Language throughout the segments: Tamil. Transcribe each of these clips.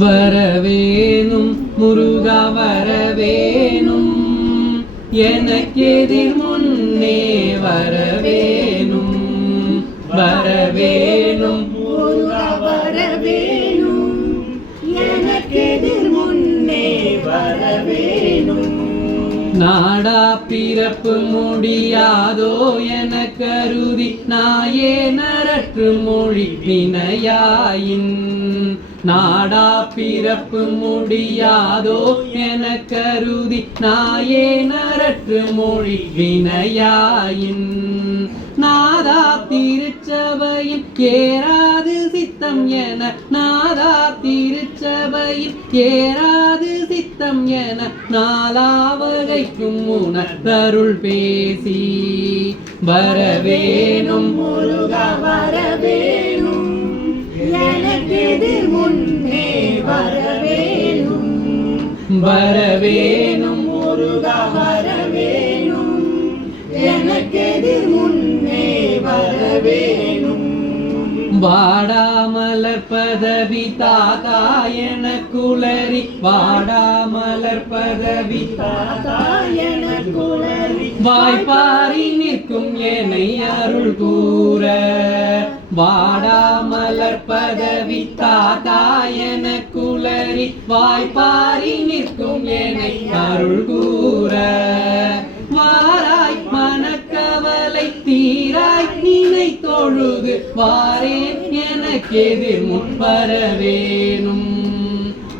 வரவேணும் முருகா வரவேணும், எனக்கெதிர் முன்னே வரவேணும். வரவேணும் முருகா வரவேணும், எனக்கெதிர் முன்னே வரவேணும். நாடா பிறப்பு முடியாதோ என கருதி நாயே நரற்று மொழி வினையாயின். நாடா பிறப்பு முடியாதோ என கருதி நாயே நரற்று மொழி வினையாயின். நாதா திருச்சபையில் ஏறாது சித்தம் என, நாதா திருச்சபையில் ஏறாது சித்தம் என நாலாவகைக்கும் உணர்த்தருள் பேசி வரவேணும் முருகா வரவேணும், எனக்கெதிர் முன்னே வரவேணும். வரவேணும் முருகா வரவேணும், எனக்கெதிர் முன்னே வரவேணும். வாடாமலர் பதவி தாத்தா என குளறி, வாடாமலர் பதவி தாத்தா என குளறி வாய்ப்பாரி நிற்கும் என்னை அருள் கூற. வாடாமலர் பதவி தாத்தா என குளறி வாய்ப்பாரி நிற்கும் என்னை அருள் கூற. வாராய் மனக்கவலை தீராய் நினை தொழுது வாரேன் எனக்கெதிர் முன் வரவேணும்.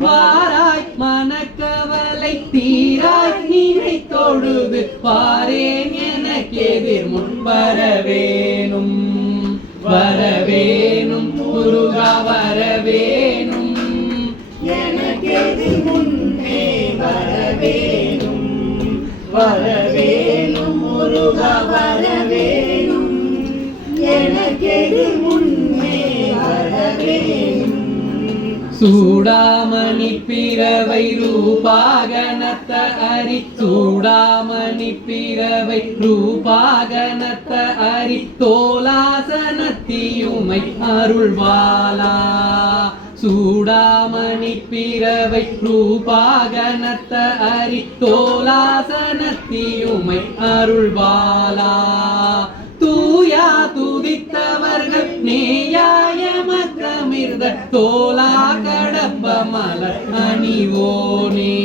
வாராய் மனக்கவலை தீராய் நினை தொழுது வாரேன் எனக்கெதிர் முன் வரவேணும். வரவேணும் முருகா வரவேணும், எனக்கெதிர் முன்னே வரவேணும். வரவேணும் முருகா வரவேணும், எனக்கெதிர் முன்னே வரவேணும். சூடாமணி பிறவை ரூபாகனத்த அரி, சூடாமணி பிறவை ரூபாகனத்த அரி தோலாசனத்தியுமை அருள்வாளா. சூடாமணி பிறவை ரூபாகனத்த அரி தோலாசனத்தியுமை அருள்வாளா. தூயா துதித்தவர்கள் நேயாயமக்கமிர்த தோலா கடப்ப மலர் அணிவோனே.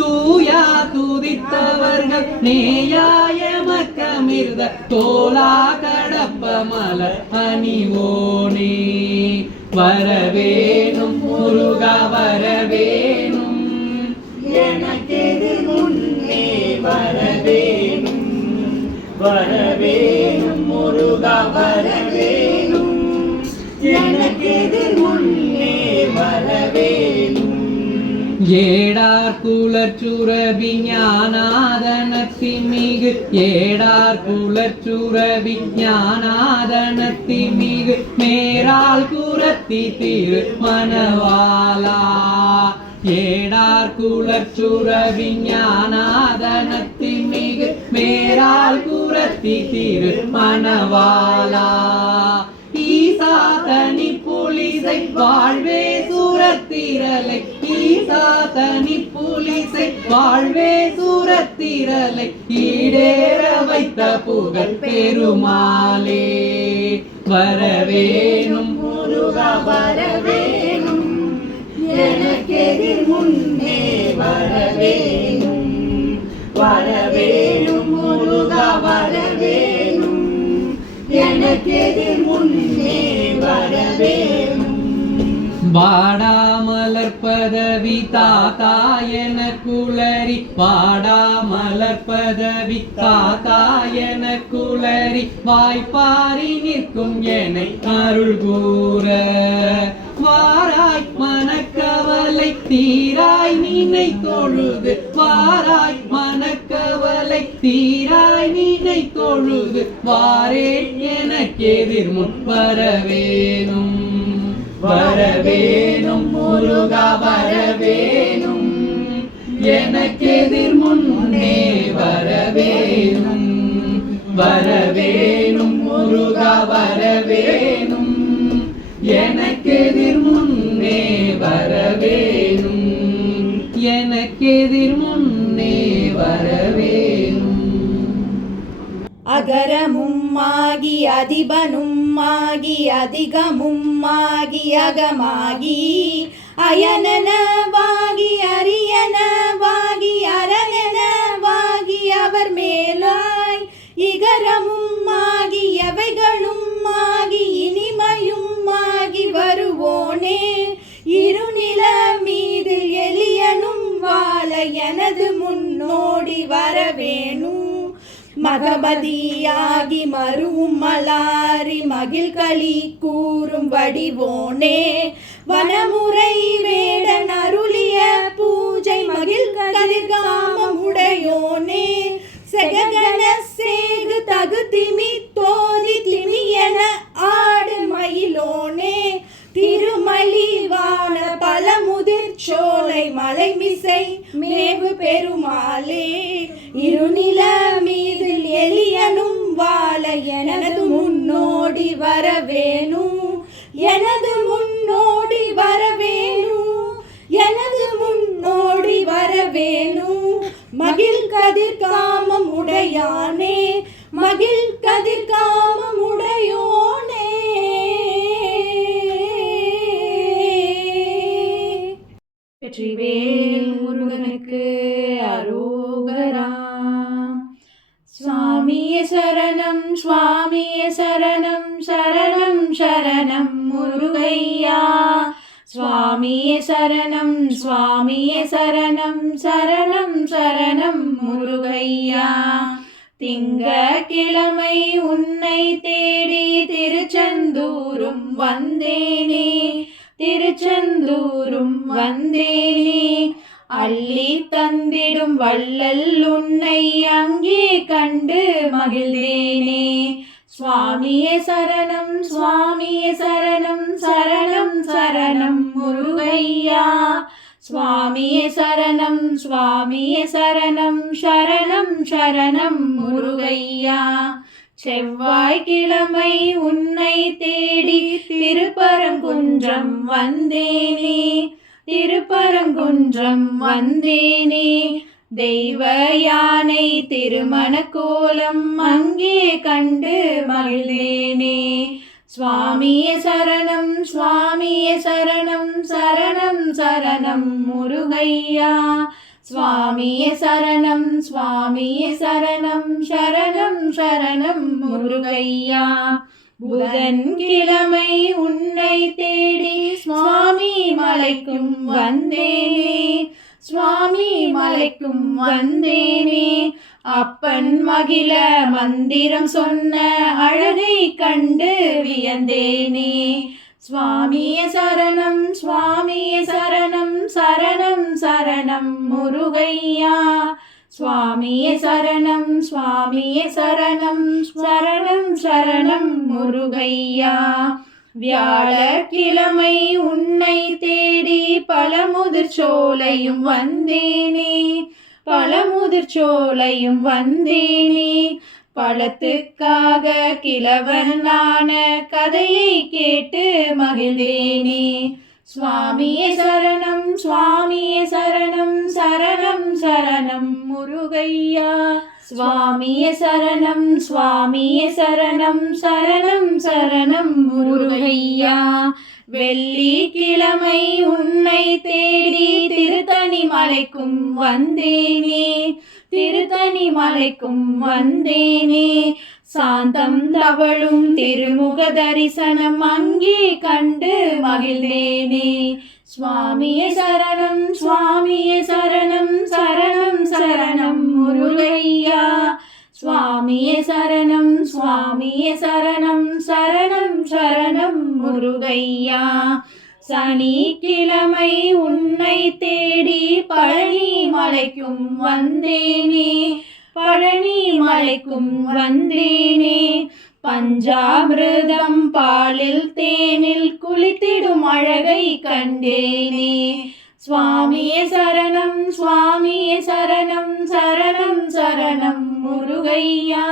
தூயா துதித்தவர்கள் நேயாயமக்கமிர்த தோலா கடப்ப மலர் அணிவோனே. வரவேணும் முருகா வரவேணும், எனக்கெதிர் முன்னே வரவேணும். வரவேணும் முருகா வரவேணும், எனக்கெதிர் முன்னே வரவேணும். ஏடார் குலச்சுரபி ஞானாதனத்தி மிகு, ஏடார் குலச்சுரபி ஞானாதனத்தி மிகு மேரால் குரத்தி திரு மணவாளா. ஏடார் குலச்சுரபி ஞானாதனத்தி மிகு மேரால் குரத்தி திரு மணவாளா. ஈசா தனி புலிசை வாழ்வே சுரத்திரலை, ஈசா தனி புலிசை வாழ்வே சுரத்திரலை ஈடேற வைத்த புகழ் பெருமாளே. வரவேணும் முருகா வரவேணும், எனக்கெதிர் முன்னே வரவேணும். வரவேணும் முருகா வரவேணும், எனக்கெதிர் முன்னே வரவேணும். வாடாமலர் பதவி தாத்தா என குளறி, வாடாமலர் பதவி தாத்தா என குளறி வாய்ப்பாரி நிற்கும் என்னை அருள் கூற. வாராய் மனக்கவலை தீராய் நினை தொழுது, வாராய் மனக்கவலை தீராய் நினை தொழுது வாரேன் எனக்கெதிர் முன் வரவேணும். வரவேணும் முருகா வரவேணும், எனக்கெதிர் முன்னே வரவேணும். வரவேணும் முருகா வரவேணும், எனக்கெதிர் முன்னே வர வரவேணும் எனக்கெதிர் முன்னே வரவேணும் அகரமும்மாகி அதிபனும்மாகி அதிகமும்மாகி அகமாகி அயனனவாகி அரியனவாகி அரணனவாகி அவர் மேலாய் இகரமும்மாகி எவைகளும்மாகி இனிமையும்மாகி வருவோனே இருநில மீதில் எளியனும் வாழ எனது முன்னோடி வரவேணும் மகபதியாகி மருவும் மலாரி மகிழ்களி கூறும் வடிவோனே வனமுறை வேடன் அருளிய பூஜை மகிழ் கதிர்காமம் உடையோனே செககன சேகு தகு திமி தோதி திமியன ஆடு மயிலோனே திருமலிவான பழமுதிர் சோலை மலைமிசை மேவு பெருமாளே இருநில மீதில் எளியனும் வாழ எனது முன்னோடி வரவேணும் எனது முன்னோடி வரவேணும் எனது முன்னோடி வரவேணும் மகிழ் கதிர் காமம் உடையானே மகிழ் கதிர் காமம் உடையோனே வெற்றிவேல் முருகனுக்கு அரோகரா. சுவாமியே சரணம் சுவாமியே சரணம் சரணம் சரணம் முருகையா சுவாமியே சரணம் சுவாமியே சரணம் சரணம் சரணம் முருகையா. திங்கட்கிழமை உன்னை தேடி திருச்செந்தூரும் வந்தேனே திருச்செந்தூரும் வந்தேனே அள்ளி தந்திடும் வள்ளல் உன்னை அங்கே கண்டு மகிழ்ந்தேனே. சுவாமியே சரணம் சுவாமியே சரணம் சரணம் சரணம் முருகையா சுவாமியே சரணம் சுவாமியே சரணம் சரணம் சரணம் முருகையா. செவ்வாய்க்கிழமை உன்னை தேடி திருப்பரங்குன்றம் வந்தேனே திருப்பரங்குன்றம் வந்தேனே தெய்வ யானை திருமண கோலம் அங்கே கண்டு மகிழ்ந்தேனே. சுவாமியே சரணம் சுவாமியே சரணம் சரணம் சரணம் முருகையா சுவாமியே சரணம் சுவாமியே சரணம் சரணம் சரணம் முருகையா. புதன்கிழமை உன்னை தேடி சுவாமி மலைக்கும் வந்தேனே சுவாமி மலைக்கும் வந்தேனே அப்பன் மகிழ மந்திரம் சொன்ன அழகை கண்டு வியந்தேனே. சுவாமியே சரணம் சுவாமியே சரணம் சரணம் சரணம் முருகையா சுவாமியே சரணம் சுவாமியே சரணம் சரணம் சரணம் முருகையா. வியாழக்கிழமை உன்னை தேடி பழமுதிர் சோலையும் வந்தேனே பழமுதிர் சோலையும் வந்தேனே பழத்துக்காக கிழவனான கதையை கேட்டு மகிழ்ந்தேனே. சுவாமியே சரணம் சுவாமியே சரணம் சரணம் சரணம் முருகையா சுவாமியே சரணம் சுவாமியே சரணம் சரணம் சரணம் முருகையா. வெள்ளிக்கிழமை உன்னை தேடி திருத்தணி மலைக்கும் வந்தேனே திருத்தணி மலைக்கும் வந்தேனே சாந்தம் தவழும் திருமுக தரிசனம் அங்கே கண்டு மகிழ்ந்தேனே. சுவாமியே சரணம் சுவாமியே சரணம் சரணம் சரணம் முருகையா சுவாமியே சரணம் சுவாமியே சரணம் சரணம் சரணம் முருகையா. சனிக்கிழமை உன்னை தேடி பழனி மலைக்கும் வந்தேனே பழனி மலைக்கும் வந்தேனே பஞ்சாமிர்தம் பாலில் தேனில் குளித்திடும் அழகை கண்டேனே. சுவாமியே சரணம் சுவாமியே சரணம் சரணம் சரணம் முருகையா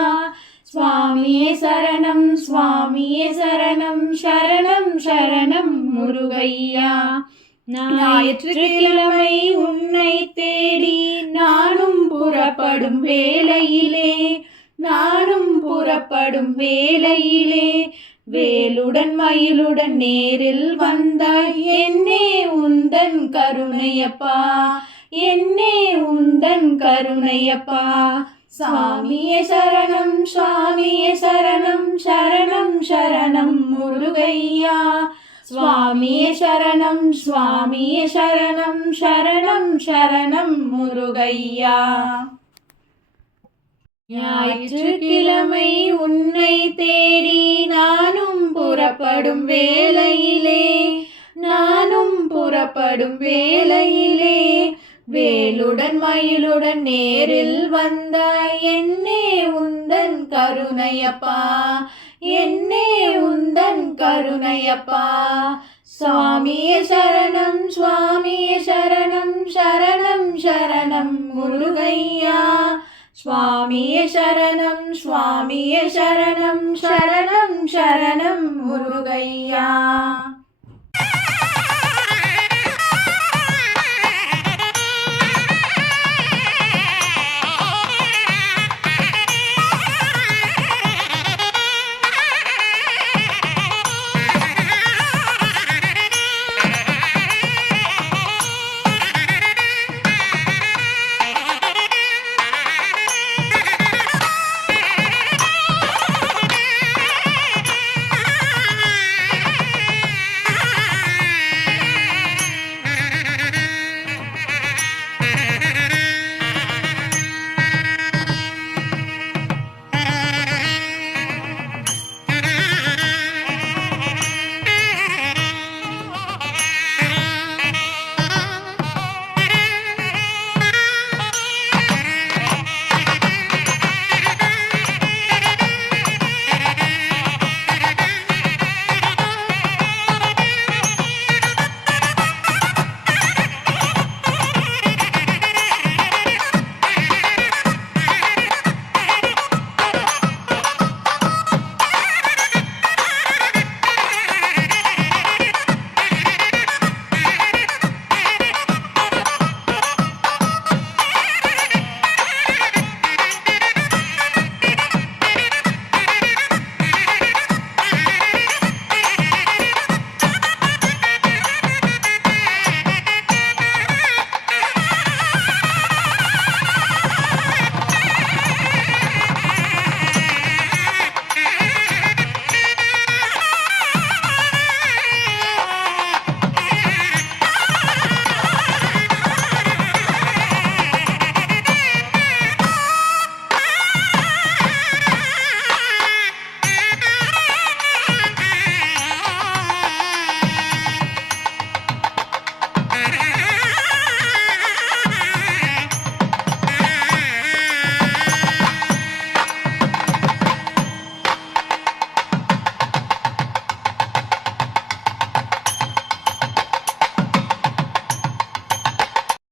சுவாமியே சரணம் சுவாமியே சரணம் சரணம் சரணம் முருகையா. ஞாயிற்றுக்கிழமை உன்னை தேடி நானும் புறப்படும் வேளையிலே வேலுடன் மயிலுடன் நேரில் வந்தாய். என்னே உந்தன் கருணையப்பா, என்னே உந்தன் கருணையப்பா. சாமியே சரணம், சுவாமியே சரணம், சரணம் சரணம் முருகையா. சுவாமியே சரணம், சுவாமியே சரணம், சரணம் சரணம் முருகையா. ஞாயிற்றுக்கிழமை உன்னை தேடி நானும் புறப்படும் வேளையிலே வேலுடன் மயிலுடன் நேரில் வந்தாய். என்னே உந்தன் கருணையப்பா, என்னே உந்தன் கருணையப்பா. சுவாமியே சரணம், சுவாமியே சரணம், சரணம் சரணம் முருகையா. சுவாமியே சரணம், சுவாமியே சரணம், சரணம் சரணம் முருகையா.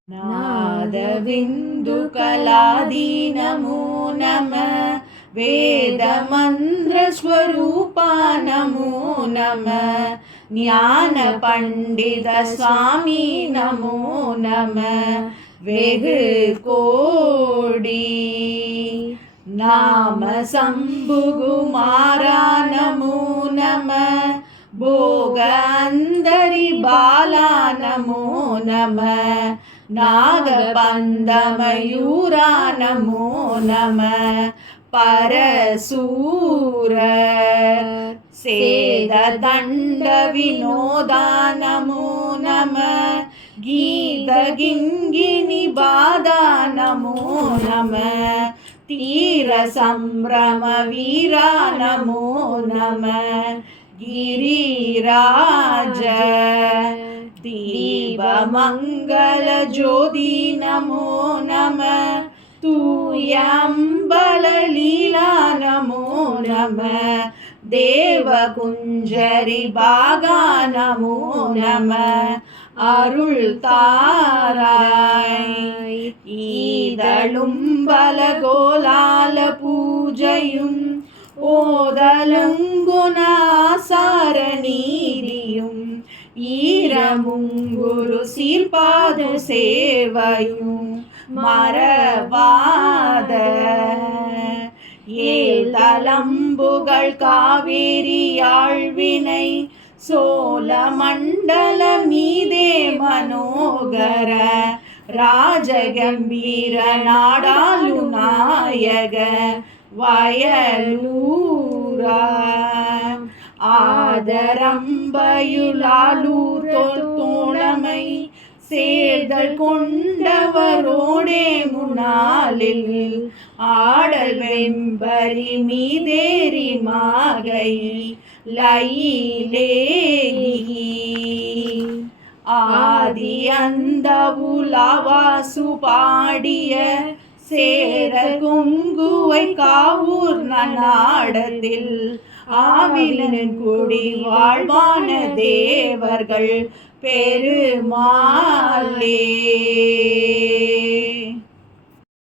नादविन्दुकलादि नमो नमः, वेदमन्त्रस्वरूपा नमो नमः, ज्ञानपण्डितस्वामी नमो नमः, वेगकोडी नाम शम्भुकुमारा नमो नमः, भोगान्तरि बाला नमो नमः, नागबन्धमयूरा नमो नमः, परशूर सेददण्डविनोदा नमो नमः, गीतगिङ्गिनिबाधा नमो नमः, तीरसम्भ्रमवीरा नमो नमः, गिरिराज दीपमङ्गलज्योति नमो नमः, तूयम्बललीला नमो नमः, देवकुञ्जरि भागा नमो नमः, அருள் தாராய். ஈதழும் பலகோலால பூஜையும் ஓதலுங்குணாசார நீதியும் ஈரமுங்குரு சீர்பாது சேவையும் மறவாத ஏழ் தலம்புகள் காவேரி ஆழ்வினை சோழ மண்டல மீதே மனோகர ராஜகம்பீர நாடாளு நாயக வயலூரா ஆதரம்பயுளாலூர் தோழமை சேர்தல் கொண்டவரோடே முன்னாளில் ஆடல் வெம்பரி மீதேறி மாகை லயிலேகி ஆதி அந்த உலாவாசு பாடிய சேர கொங்குவை காவூர் நாடத்தில் ஆவிலன் குடி வாழ்வான தேவர்கள் பெருமாளே.